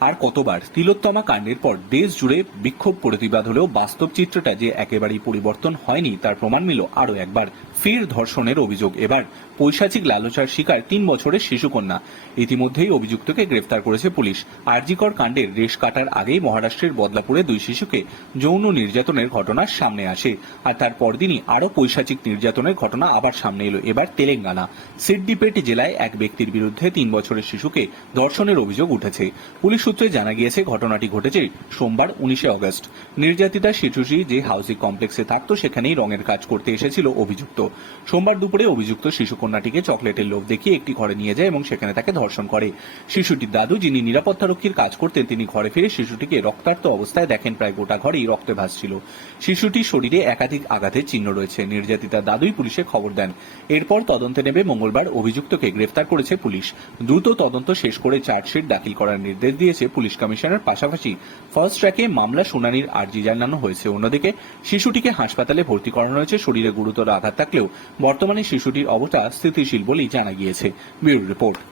আর কতবার তিলোত্তমা কাণ্ডের পর দেশ জুড়ে বিক্ষোভ প্রতিবাদ হলেও বাস্তব চিত্রটা যে একেবারেই পরিবর্তন হয়নি, তার প্রমাণ মিল আরও একবার। ফের ধর্ষণের অভিযোগ। এবার পৈশাচিক লালচার শিকার তিন বছরের শিশুকন্যা। ইতিমধ্যেই অভিযুক্তকে গ্রেফতার করেছে পুলিশ। আরজিকর কাণ্ডের রেশ কাটার আগেই মহারাষ্ট্রের বদলাপুরে দুই শিশুকে যৌন নির্যাতনের ঘটনা সামনে আসে। আর তার পরদিনই আরও পৈশাচিক নির্যাতনের ঘটনা আবার সামনে এলো। এবার তেলেঙ্গানা। সিডডিপেট জেলায় এক ব্যক্তির বিরুদ্ধে তিন বছরের শিশুকে ধর্ষণের অভিযোগ উঠেছে। পুলিশ সূত্রে জানা গিয়েছে, ঘটনাটি ঘটেছে সোমবার উনিশে অগস্ট। নির্যাতিতা শিশুটি যে হাউসিং কমপ্লেক্সে থাকতো, সেখানেই রঙের কাজ করতে এসেছিল অভিযুক্ত। সোমবার দুপুরে অভিযুক্ত শিশুকন্যাটিকে চকলেটের লোভ দেখিয়ে একটি ঘরে নিয়ে যায় এবং সেখানে তাকে ধর্ষণ করে। শিশুটির দাদু, যিনি নিরাপত্তারক্ষীর কাজ করতেন, তিনি ঘরে ফিরে শিশুটিকে রক্তাক্ত অবস্থায় দেখেন, প্রায় গোটা ঘরেই রক্তে ভাসছিল শিশুটির শরীরে একাধিক আঘাতের চিহ্ন রয়েছে। নির্যাতিতা দাদুই পুলিশে খবর দেন। এরপর তদন্তে নেবে মঙ্গলবার অভিযুক্তকে গ্রেফতার করেছে পুলিশ। দ্রুত তদন্ত শেষ করে চার্জশিট দাখিল করার নির্দেশ দিয়েছে পুলিশ কমিশনের পাশাপাশি ফার্স্ট ট্র্যাকে মামলা শুনানির আর্জি জানানো হয়েছে। অন্যদিকে শিশুটিকে হাসপাতালে ভর্তি করানো হয়েছে। শরীরে গুরুতর আঘাত থাকলেও বর্তমানে শিশুটির অবস্থা স্থিতিশীল বলেই জানা গিয়েছে। Bureau report.